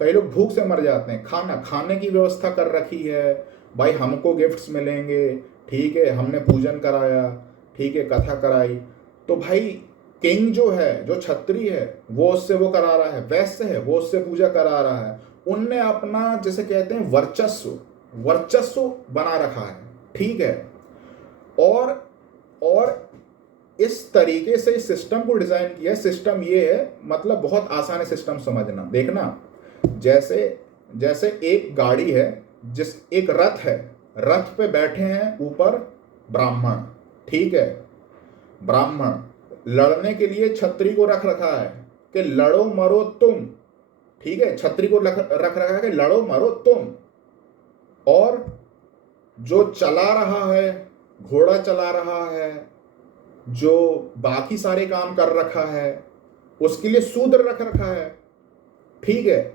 कई लोग भूख से मर जाते हैं, खाने की व्यवस्था कर रखी है, भाई हमको गिफ्ट्स मिलेंगे, ठीक है, हमने पूजन कराया, ठीक है, कथा कराई, तो भाई किंग जो है, जो छत्री है, वो उससे वो करा रहा है, वैश्य है वो उससे पूजा करा रहा है, उनने अपना जैसे कहते हैं वर्चस्व बना रखा है, ठीक है। और इस तरीके से इस सिस्टम को डिजाइन किया है। सिस्टम ये है, मतलब बहुत आसान है सिस्टम समझना, देखना, जैसे जैसे एक गाड़ी है, एक रथ है, रथ पे बैठे हैं ऊपर ब्राह्मण, ठीक है, ब्राह्मण लड़ने के लिए छत्री को रख रखा है कि लड़ो मरो तुम, ठीक है, छत्री को रख रखा है कि लड़ो मरो तुम, और जो चला रहा है, घोड़ा चला रहा है, जो बाकी सारे काम कर रखा है, उसके लिए शूद्र रख रखा है, ठीक है।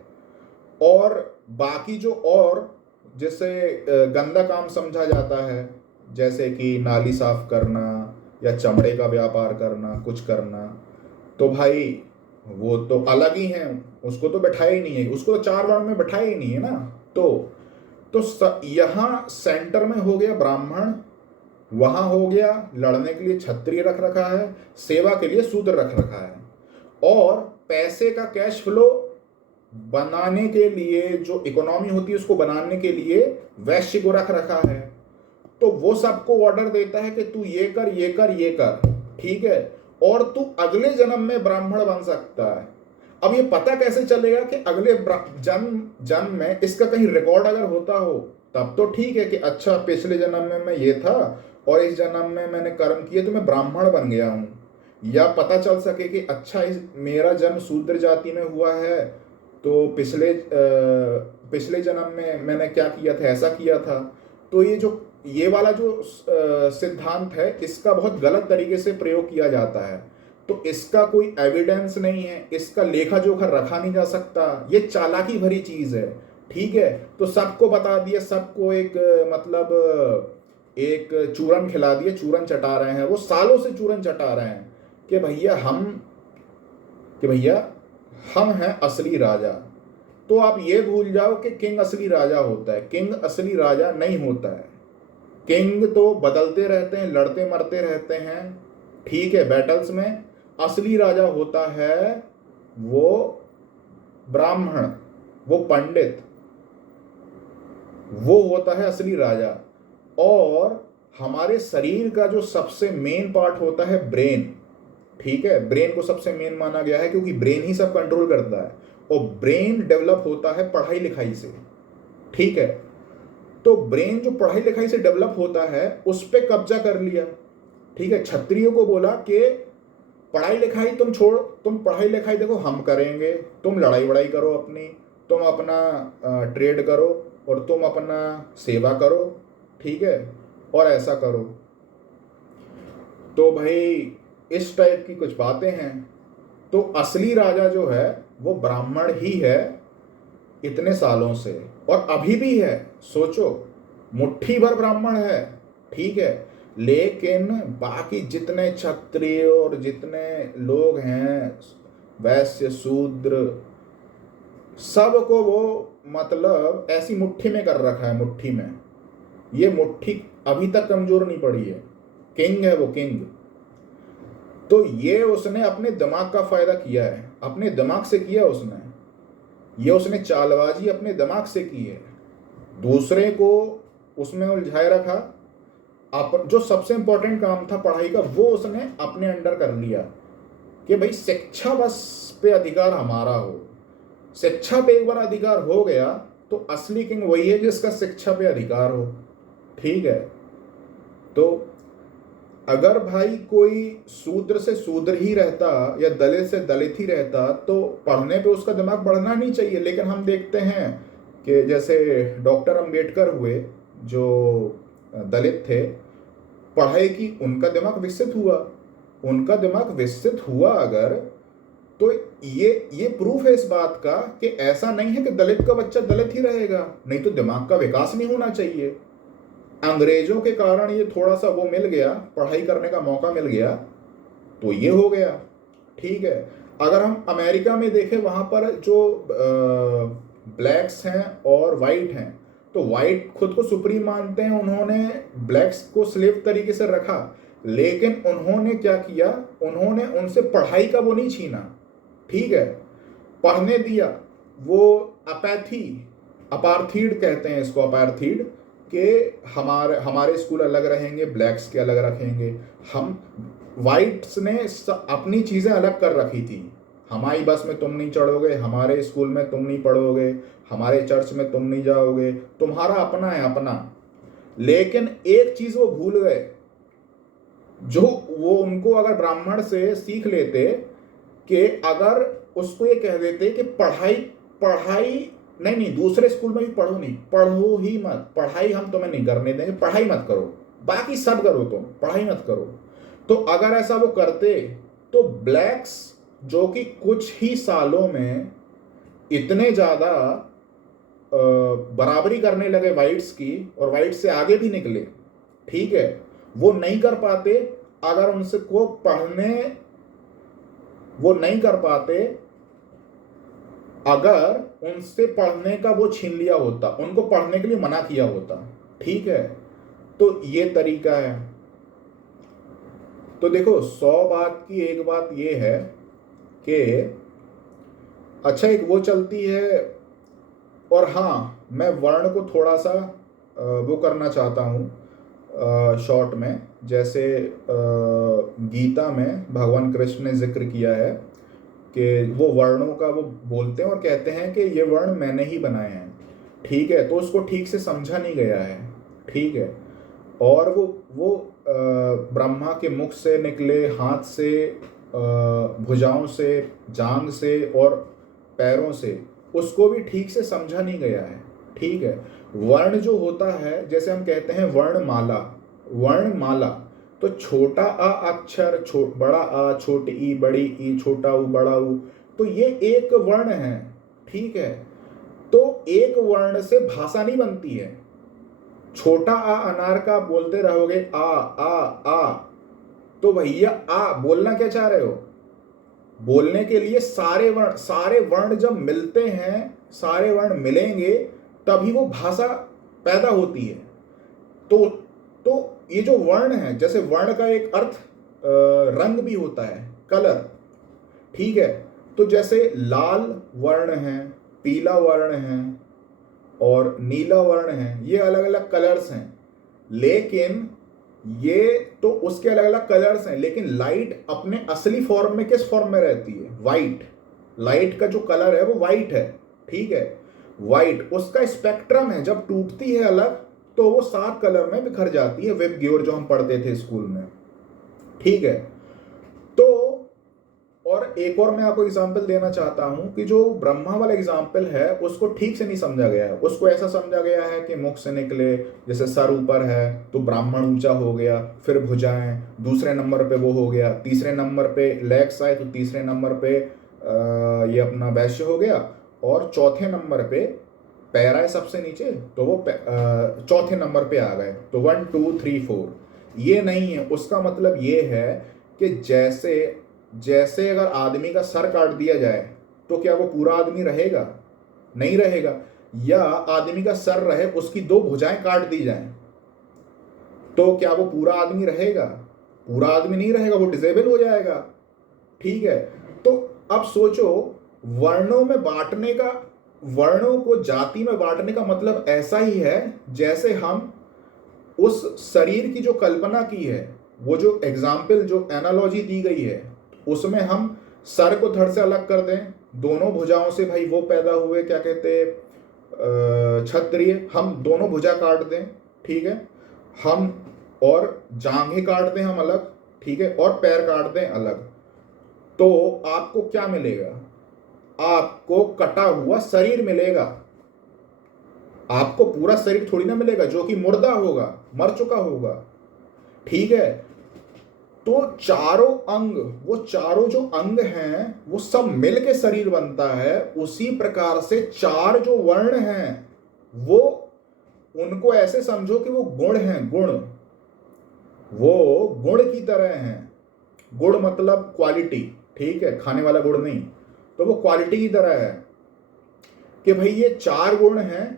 और बाकी जो और जैसे गंदा काम समझा जाता है, जैसे कि नाली साफ करना या चमड़े का व्यापार करना, कुछ करना, तो भाई वो तो अलग ही है, उसको तो बैठाया ही नहीं है, उसको तो 4 वर्ण में बैठाया ही नहीं है ना। यहाँ सेंटर में हो गया ब्राह्मण, वहां हो गया लड़ने के लिए क्षत्रिय रख रखा है, सेवा के लिए शूद्र रख रखा है, और पैसे का कैश फ्लो बनाने के लिए, जो इकोनॉमी होती है उसको बनाने के लिए वैश्य को रख रखा है। तो वो सबको ऑर्डर देता है कि तू ये कर ये कर ये कर, ठीक है, और तू अगले जन्म में ब्राह्मण बन सकता है। अब ये पता कैसे चलेगा कि अगले जन्म में इसका कहीं रिकॉर्ड अगर होता हो तब तो ठीक है कि अच्छा पिछले जन्म में मैं ये था और इस जन्म में मैंने कर्म किए तो मैं ब्राह्मण बन गया हूँ, या पता चल सके कि अच्छा मेरा जन्म शूद्र जाति में हुआ है, तो पिछले जन्म में मैंने क्या किया था, ऐसा किया था। तो ये वाला जो सिद्धांत है, इसका बहुत गलत तरीके से प्रयोग किया जाता है, तो इसका कोई एविडेंस नहीं है, इसका लेखा जोखा रखा नहीं जा सकता, ये चालाकी भरी चीज है, ठीक है। तो सबको बता दिया, सबको एक मतलब एक चूरन खिला दिए, चूरन चटा रहे हैं, वो सालों से चूरन चटा रहे हैं कि भैया हम हैं असली राजा। तो आप ये भूल जाओ कि किंग असली राजा होता है, किंग असली राजा नहीं होता है। किंग तो बदलते रहते हैं, लड़ते मरते रहते हैं, ठीक है, बैटल्स में। असली राजा होता है वो ब्राह्मण, वो पंडित, वो होता है असली राजा। और हमारे शरीर का जो सबसे मेन पार्ट होता है ब्रेन, ठीक है, ब्रेन को सबसे मेन माना गया है क्योंकि ब्रेन ही सब कंट्रोल करता है, और ब्रेन डेवलप होता है पढ़ाई लिखाई से, ठीक है। तो ब्रेन जो पढ़ाई लिखाई से डेवलप होता है उस पर कब्जा कर लिया, ठीक है। क्षत्रियों को बोला कि पढ़ाई लिखाई तुम छोड़, तुम पढ़ाई लिखाई देखो हम करेंगे, तुम लड़ाई वड़ाई करो अपनी, तुम अपना ट्रेड करो और तुम अपना सेवा करो, ठीक है, और ऐसा करो। तो भाई इस टाइप की कुछ बातें हैं। तो असली राजा जो है वो ब्राह्मण ही है इतने सालों से, और अभी भी है। सोचो, मुट्ठी भर ब्राह्मण है, ठीक है, लेकिन बाकी जितने क्षत्रिय और जितने लोग हैं, वैश्य शूद्र, सबको वो मतलब ऐसी मुट्ठी में कर रखा है, मुट्ठी में। ये मुट्ठी अभी तक कमजोर नहीं पड़ी है। किंग है वो, किंग। तो ये उसने अपने दिमाग का फायदा किया है, अपने दिमाग से किया उसने। ये उसने चालबाजी अपने दिमाग से की है, दूसरे को उसमें उलझाए रखा। जो सबसे इंपॉर्टेंट काम था पढ़ाई का, वो उसने अपने अंडर कर लिया कि भाई शिक्षा बस पे अधिकार हमारा हो। शिक्षा पे एक बार अधिकार हो गया तो असली किंग वही है जिसका शिक्षा पे अधिकार हो, ठीक है। तो अगर भाई कोई शूद्र से शूद्र ही रहता या दलित से दलित ही रहता तो पढ़ने पे उसका दिमाग बढ़ना नहीं चाहिए। लेकिन हम देखते हैं कि जैसे डॉक्टर अंबेडकर हुए, जो दलित थे, पढ़ाई की, उनका दिमाग विकसित हुआ। उनका दिमाग विकसित हुआ अगर, तो ये प्रूफ है इस बात का कि ऐसा नहीं है कि दलित का बच्चा दलित ही रहेगा, नहीं तो दिमाग का विकास नहीं होना चाहिए। अंग्रेजों के कारण ये थोड़ा सा वो मिल गया, पढ़ाई करने का मौका मिल गया, तो ये हो गया, ठीक है। अगर हम अमेरिका में देखें, वहां पर जो ब्लैक्स हैं और वाइट हैं, तो वाइट खुद को सुप्रीम मानते हैं, उन्होंने ब्लैक्स को स्लेव तरीके से रखा, लेकिन उन्होंने क्या किया, उन्होंने उनसे पढ़ाई का वो नहीं छीना, ठीक है, पढ़ने दिया। वो अपैथी, अपार्थीड कहते हैं इसको, अपार्थीड, कि हमारे स्कूल अलग रहेंगे, ब्लैक्स के अलग रखेंगे। हम वाइट्स ने अपनी चीज़ें अलग कर रखी थी, हमारी बस में तुम नहीं चढ़ोगे, हमारे स्कूल में तुम नहीं पढ़ोगे, हमारे चर्च में तुम नहीं जाओगे, तुम्हारा अपना है अपना। लेकिन एक चीज़ वो भूल गए, जो वो उनको अगर ब्राह्मण से सीख लेते कि अगर उसको ये कह देते कि पढ़ाई पढ़ाई नहीं, दूसरे स्कूल में भी पढ़ो, नहीं पढ़ो ही मत, पढ़ाई हम तुम्हें नहीं करने देंगे, पढ़ाई मत करो, बाकी सब करो, तुम पढ़ाई मत करो। तो अगर ऐसा वो करते तो ब्लैक्स, जो कि कुछ ही सालों में इतने ज़्यादा बराबरी करने लगे वाइट्स की, और वाइट से आगे भी निकले, ठीक है, वो नहीं कर पाते अगर उनसे को पढ़ने, वो नहीं कर पाते अगर उनसे पढ़ने का वो छीन लिया होता, उनको पढ़ने के लिए मना किया होता, ठीक है। तो ये तरीका है। तो देखो, 100 बात की एक बात ये है कि अच्छा, एक वो चलती है। और हाँ, मैं वर्ण को थोड़ा सा वो करना चाहता हूँ शॉर्ट में। जैसे गीता में भगवान कृष्ण ने जिक्र किया है कि वो वर्णों का वो बोलते हैं और कहते हैं कि ये वर्ण मैंने ही बनाए हैं, ठीक है। तो उसको ठीक से समझा नहीं गया है, ठीक है। और वो ब्रह्मा के मुख से निकले, हाथ से, भुजाओं से, जांग से और पैरों से, उसको भी ठीक से समझा नहीं गया है, ठीक है। वर्ण जो होता है, जैसे हम कहते हैं वर्णमाला, वर्णमाला, तो छोटा आ अक्षर, बड़ा आ, छोटी ई, बड़ी ई, छोटा ऊ, बड़ा ऊ, तो ये एक वर्ण है, ठीक है। तो एक वर्ण से भाषा नहीं बनती है। छोटा आ अनार का बोलते रहोगे आ आ आ, तो भैया आ बोलना क्या चाह रहे हो? बोलने के लिए सारे वर्ण जब मिलते हैं, सारे वर्ण मिलेंगे, तभी वो भाषा पैदा होती है। तो ये जो वर्ण है, जैसे वर्ण का एक अर्थ रंग भी होता है, कलर, ठीक है। तो जैसे लाल वर्ण है, पीला वर्ण है और नीला वर्ण है, ये अलग अलग कलर्स हैं। लेकिन ये तो उसके अलग अलग कलर्स हैं, लेकिन लाइट अपने असली फॉर्म में किस फॉर्म में रहती है? वाइट। लाइट का जो कलर है वो वाइट है, ठीक है। वाइट उसका स्पेक्ट्रम है, जब टूटती है अलग तो वो 7 कलर में बिखर जाती है, वेब ग्योर जो हम पढ़ते थे स्कूल में, ठीक है। तो और एक और मैं आपको एग्जाम्पल देना चाहता हूं कि जो ब्रह्मा वाला एग्जाम्पल है उसको ठीक से नहीं समझा गया है। उसको ऐसा समझा गया है कि मुख से निकले, जैसे सर ऊपर है तो ब्राह्मण ऊंचा हो गया, फिर भुजाएं, दूसरे नंबर पे वो हो गया, तीसरे नंबर पे लेग्स आए तो तीसरे नंबर पे ये अपना वैश्य हो गया, और चौथे नंबर पे पैर आए सबसे नीचे तो वो चौथे नंबर पे आ गए। तो 1 2 3 4 ये नहीं है। उसका मतलब ये है कि जैसे जैसे अगर आदमी का सर काट दिया जाए तो क्या वो पूरा आदमी रहेगा? नहीं रहेगा। या आदमी का सर रहे, उसकी 2 भुजाएं काट दी जाएं तो क्या वो पूरा आदमी रहेगा? पूरा आदमी नहीं रहेगा, वो डिसेबल हो जाएगा। ठीक है। तो अब सोचो, वर्णों में बांटने का, वर्णों को जाति में बांटने का मतलब ऐसा ही है जैसे हम उस शरीर की जो कल्पना की है, वो जो एग्जाम्पल, जो एनालॉजी दी गई है, उसमें हम सर को धड़ से अलग कर दें, दोनों भुजाओं से भाई वो पैदा हुए, क्या कहते हैं, क्षत्रिय, हम दोनों भुजा काट दें, ठीक है, हम और जांघें काट दें हम अलग, ठीक है, और पैर काट दें अलग, तो आपको क्या मिलेगा? आपको कटा हुआ शरीर मिलेगा। आपको पूरा शरीर थोड़ी ना मिलेगा जो कि मुर्दा होगा, मर चुका होगा। ठीक है। तो चारों अंग, वो चारों जो अंग हैं वो सब मिल के शरीर बनता है। उसी प्रकार से चार जो वर्ण हैं वो, उनको ऐसे समझो कि वो गुण हैं, गुण, वो गुण की तरह हैं। गुण मतलब क्वालिटी, ठीक है, खाने वाला गुण नहीं। तो वो क्वालिटी की तरह है कि भाई ये चार गुण हैं,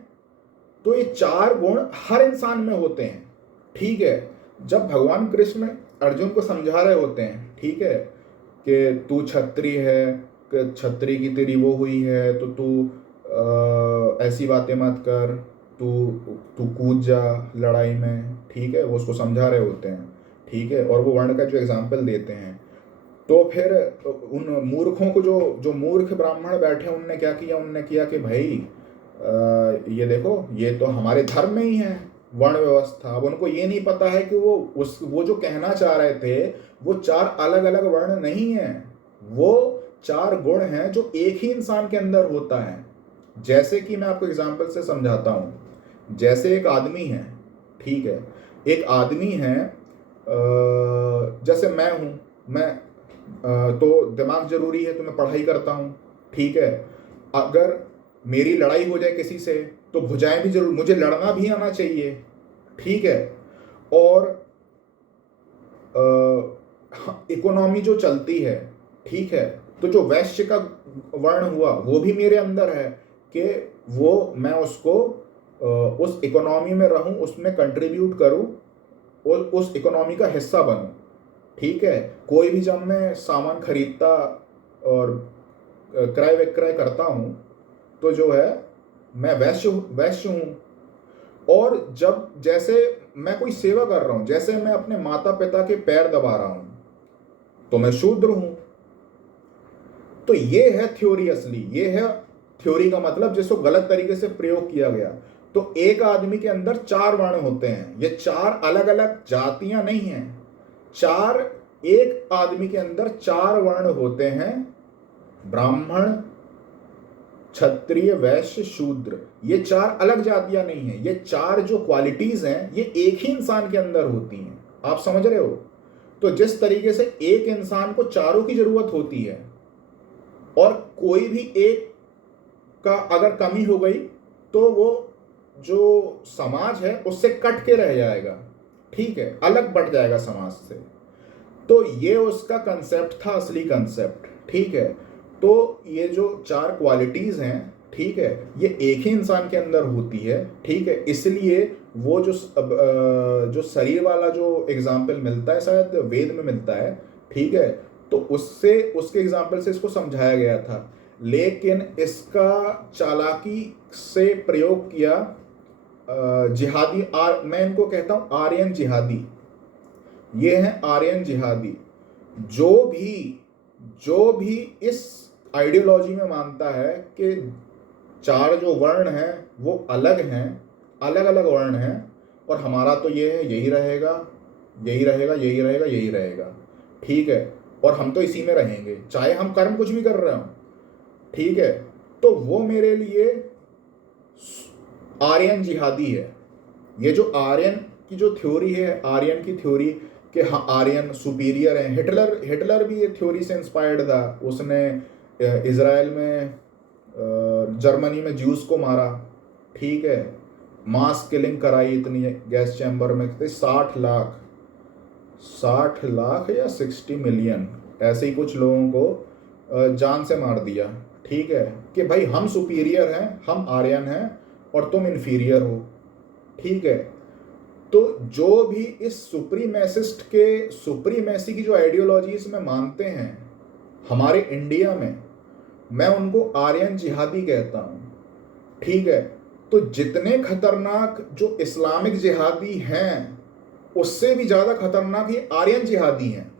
तो ये चार गुण हर इंसान में होते हैं। ठीक है। जब भगवान कृष्ण अर्जुन को समझा रहे होते हैं, ठीक है, कि तू क्षत्रिय है, कि क्षत्रिय की तेरी वो हुई है, तो तू ऐसी बातें मत कर, तू तू कूद जा लड़ाई में, ठीक है, वो उसको समझा रहे होते हैं, ठीक है, और वो वर्ण का जो एग्जाम्पल देते हैं। तो फिर उन मूर्खों को, जो जो मूर्ख ब्राह्मण बैठे, उनने क्या किया? उनने किया कि भाई ये देखो, ये तो हमारे धर्म में ही है वर्ण व्यवस्था। अब उनको ये नहीं पता है कि वो जो कहना चाह रहे थे, वो चार अलग अलग वर्ण नहीं है, वो चार गुण हैं जो एक ही इंसान के अंदर होता है। जैसे कि मैं आपको एग्जांपल से समझाता हूं। जैसे एक आदमी है, ठीक है, एक आदमी है, जैसे मैं हूं, मैं तो दिमाग जरूरी है तो मैं पढ़ाई करता हूं, ठीक है। अगर मेरी लड़ाई हो जाए किसी से तो भुजाएं भी जरूर, मुझे लड़ना भी आना चाहिए, ठीक है। और इकोनॉमी जो चलती है, ठीक है, तो जो वैश्य का वर्ण हुआ वो भी मेरे अंदर है कि वो, मैं उसको उस इकोनॉमी में रहूं, उसमें कंट्रीब्यूट करूं और उस इकोनॉमी का हिस्सा बनूं, ठीक है। कोई भी जब मैं सामान खरीदता और क्रय विक्रय करता हूं तो जो है मैं वैश्य वैश्य हूं। और जब जैसे मैं कोई सेवा कर रहा हूं, जैसे मैं अपने माता पिता के पैर दबा रहा हूं, तो मैं शूद्र हूं। तो ये है थ्योरी असली, ये है थ्योरी का मतलब जिसको गलत तरीके से प्रयोग किया गया। तो एक आदमी के अंदर चार वर्ण होते हैं, ये चार अलग अलग जातियां नहीं हैं, चार, एक आदमी के अंदर चार वर्ण होते हैं, ब्राह्मण, क्षत्रिय, वैश्य, शूद्र। ये चार अलग जातियां नहीं है, ये चार जो क्वालिटीज हैं ये एक ही इंसान के अंदर होती हैं। आप समझ रहे हो? तो जिस तरीके से एक इंसान को चारों की जरूरत होती है, और कोई भी एक का अगर कमी हो गई तो वो जो समाज है उससे कट के रह जाएगा, ठीक है, अलग बढ़ जाएगा समाज से। तो ये उसका कंसेप्ट था, असली कंसेप्ट, ठीक है। तो ये जो चार क्वालिटीज हैं, ठीक है, ये एक ही इंसान के अंदर होती है, ठीक है। इसलिए वो जो शरीर वाला जो एग्जाम्पल मिलता है, शायद वेद में मिलता है, ठीक है, तो उससे, उसके एग्जाम्पल से इसको समझाया गया था। लेकिन इसका चालाकी से प्रयोग किया जिहादी, मैं इनको कहता हूं आर्यन जिहादी। ये है आर्यन जिहादी। जो भी इस आइडियोलॉजी में मानता है कि चार जो वर्ण हैं वो अलग हैं, अलग अलग वर्ण हैं, और हमारा तो ये है, यही रहेगा, यही रहेगा, यही रहेगा, यही रहेगा, ठीक है। और हम तो इसी में रहेंगे चाहे हम कर्म कुछ भी कर रहे हो, ठीक है। तो वो मेरे लिए आर्यन जिहादी है। ये जो आर्यन की जो थ्योरी है, आर्यन की थ्योरी कि हाँ आर्यन सुपीरियर है। हिटलर हिटलर भी ये थ्योरी से इंस्पायर्ड था। उसने इज़राइल में जर्मनी में ज्यूस को मारा, ठीक है, मास किलिंग कराई, इतनी गैस चैम्बर में थे 60 लाख या 60 मिलियन, ऐसे ही कुछ लोगों को जान से मार दिया, ठीक है, कि भाई हम सुपीरियर हैं, हम आर्यन हैं और तुम इन्फीरियर हो, ठीक है। तो जो भी इस सुप्रीमेसिस्ट के सुप्रीमेसी की जो आइडियोलॉजीज में मानते हैं हमारे इंडिया में, मैं उनको आर्यन जिहादी कहता हूँ, ठीक है। तो जितने खतरनाक जो इस्लामिक जिहादी हैं उससे भी ज़्यादा खतरनाक ये आर्यन जिहादी हैं।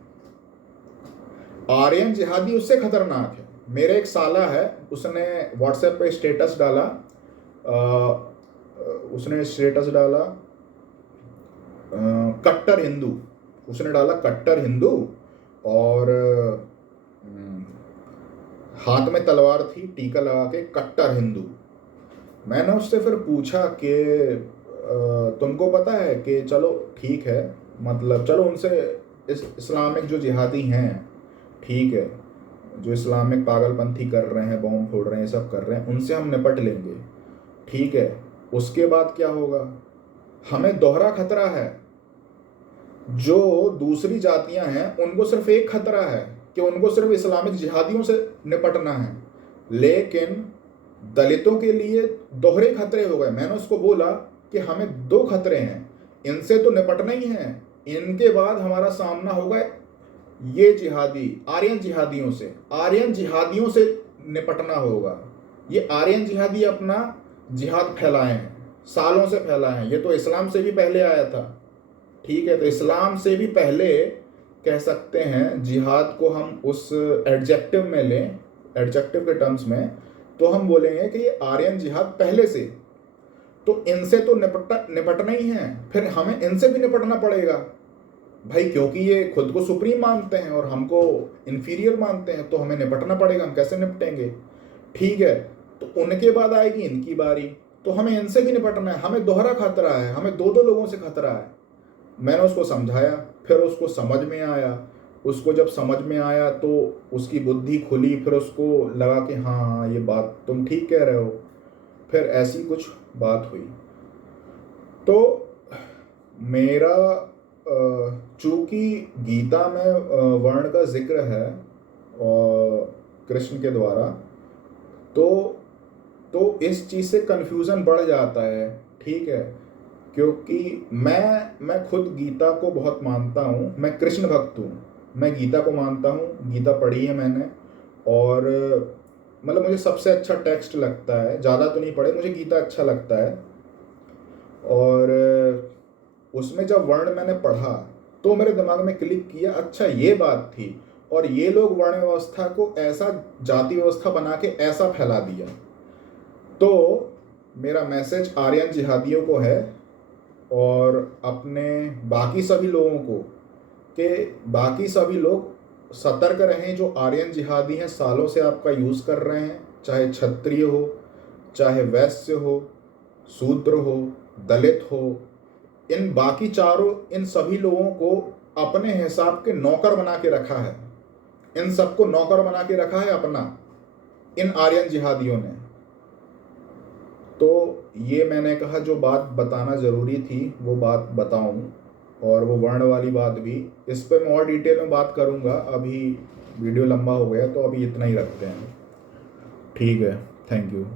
आर्यन जिहादी उससे खतरनाक है। मेरे एक साला है, उसने व्हाट्सएप पे स्टेटस डाला, उसने स्टेटस डाला कट्टर हिंदू, उसने डाला कट्टर हिंदू और हाथ में तलवार थी, टीका लगा के कट्टर हिंदू। मैंने उससे फिर पूछा कि तुमको पता है कि चलो ठीक है, मतलब चलो उनसे इस्लामिक जो जिहादी हैं, ठीक है, जो इस्लामिक पागलपंथी कर रहे हैं, बॉम्ब फोड़ रहे हैं, सब कर रहे हैं, उनसे हम निपट लेंगे, ठीक है। उसके बाद क्या होगा? हमें दोहरा खतरा है। जो दूसरी जातियां हैं उनको सिर्फ एक खतरा है कि उनको सिर्फ इस्लामिक जिहादियों से निपटना है, लेकिन दलितों के लिए दोहरे खतरे हो गए। मैंने उसको बोला कि हमें दो खतरे हैं, इनसे तो निपटना ही है, इनके बाद हमारा सामना होगा ये जिहादी आर्यन जिहादियों से। आर्यन जिहादियों से निपटना होगा। ये आर्यन जिहादी अपना जिहाद फैलाए हैं, सालों से फैलाए हैं। ये तो इस्लाम से भी पहले आया था, ठीक है। तो इस्लाम से भी पहले कह सकते हैं, जिहाद को हम उस एडजेक्टिव में लें, एडजेक्टिव के टर्म्स में, तो हम बोलेंगे कि ये आर्यन जिहाद पहले से। तो इनसे तो निपटना ही है, फिर हमें इनसे भी निपटना पड़ेगा भाई, क्योंकि ये खुद को सुप्रीम मानते हैं और हमको इन्फीरियर मानते हैं, तो हमें निपटना पड़ेगा। हम कैसे निपटेंगे? ठीक है, तो उनके बाद आएगी इनकी बारी, तो हमें इनसे भी निपटना है। हमें दोहरा खतरा है, हमें दो दो लोगों से खतरा है। मैंने उसको समझाया, फिर उसको समझ में आया। उसको जब समझ में आया तो उसकी बुद्धि खुली, फिर उसको लगा कि हाँ हाँ ये बात तुम ठीक कह रहे हो। फिर ऐसी कुछ बात हुई। तो मेरा चूंकि गीता में वर्ण का जिक्र है और कृष्ण के द्वारा, तो इस चीज़ से कन्फ्यूज़न बढ़ जाता है, ठीक है। क्योंकि मैं खुद गीता को बहुत मानता हूँ, मैं कृष्ण भक्त हूँ, मैं गीता को मानता हूँ, गीता पढ़ी है मैंने, और मतलब मुझे सबसे अच्छा टेक्स्ट लगता है। ज़्यादा तो नहीं पढ़े, मुझे गीता अच्छा लगता है। और उसमें जब वर्ण मैंने पढ़ा तो मेरे दिमाग में क्लिक किया, अच्छा ये बात थी, और ये लोग वर्ण व्यवस्था को ऐसा जाति व्यवस्था बना के ऐसा फैला दिया। तो मेरा मैसेज आर्यन जिहादियों को है और अपने बाकी सभी लोगों को, कि बाकी सभी लोग सतर्क रहें। जो आर्यन जिहादी हैं, सालों से आपका यूज़ कर रहे हैं, चाहे क्षत्रिय हो, चाहे वैश्य हो, शूद्र हो, दलित हो, इन बाकी चारों, इन सभी लोगों को अपने हिसाब के नौकर बना के रखा है। इन सबको नौकर बना के रखा है अपना, इन आर्यन जिहादियों ने। तो ये मैंने कहा जो बात बताना ज़रूरी थी वो बात बताऊं, और वो वर्ण वाली बात भी, इस पर मैं और डिटेल में बात करूंगा। अभी वीडियो लंबा हो गया तो अभी इतना ही रखते हैं, ठीक है। Thank you.